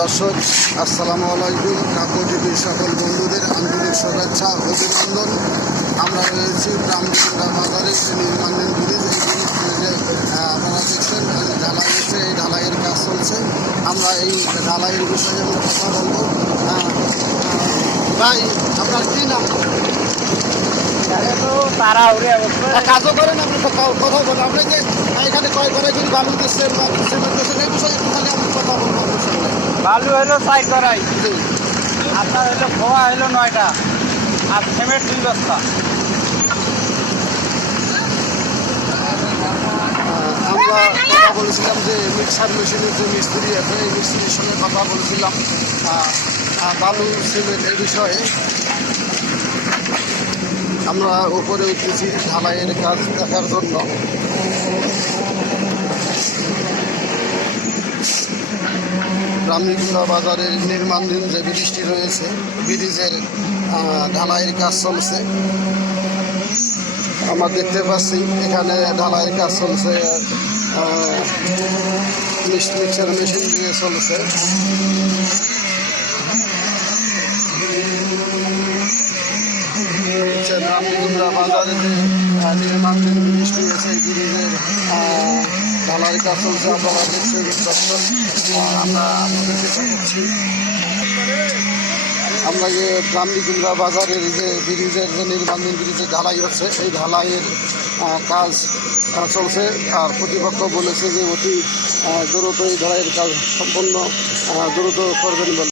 দর্শক আসসালামু আলাইকুম। কাকু টিভির সকল বন্ধুদের আন্তরিক শুভেচ্ছা অভিনন্দন। আমরা রয়েছি ব্রাহ্মণগা বাজারে নির্মাণাধীন ব্রিজ। এই যে আপনারা দেখছেন ঢালাই হচ্ছে, এই ঢালাইয়ের কাজ চলছে। আমরা এই ঢালাইয়ের বিষয়ে আমরা কথা বলবো। ভাই আপনার কী নাম? কাজও করেন আপনি, কথা বলেন। আপনি যে এখানে কয় করে যদি বালু দিচ্ছেন বা সিমেন্ট দিচ্ছেন এই বিষয়ে একটুখানি আপনি কথা বলবো। বালু হলো 4 কড়াই, আপনার হলো খোয়া হলো 9টা, আর সিমেন্ট 2 বস্তা। আমরা কথা বলেছিলাম যে মিক্সার মেশিনের যে মিস্ত্রি আছে এই মিস্ত্রির সঙ্গে কথা বলেছিলাম বালু সিমেন্ট এই বিষয়ে। আমরা উপরে উঠেছি ঢালাইয়ের কাজ দেখার জন্য। ব্রাহ্মণগা বাজারের নির্মাণাধীন যে ব্রিজটি রয়েছে, ব্রিজের ঢালাইয়ের কাজ চলছে। আমরা দেখতে পাচ্ছি এখানে ঢালাইয়ের কাজ চলছে, মিক্সার মেশিন দিয়ে চলছে। ব্রাহ্মণগা বাজারে যে নির্মাণাধীন ব্রিজটি রয়েছে এই ব্রিজের ঢালাইয়ের কাজ চলছে। আপনারা দেখছেন দর্শক, আমরা আপনাদেরকে দেখাচ্ছি। আমরা যে ব্রাহ্মণগা বাজারের যে ব্রিজের যে নির্মাণাধীন ব্রিজের ঢালাই হচ্ছে এই ঢালাইয়ের কাজ চলছে। আর কর্তৃপক্ষ বলেছে যে অতি দ্রুত এই ঢালাইয়ের কাজ সম্পন্ন দ্রুত করবেন বলে।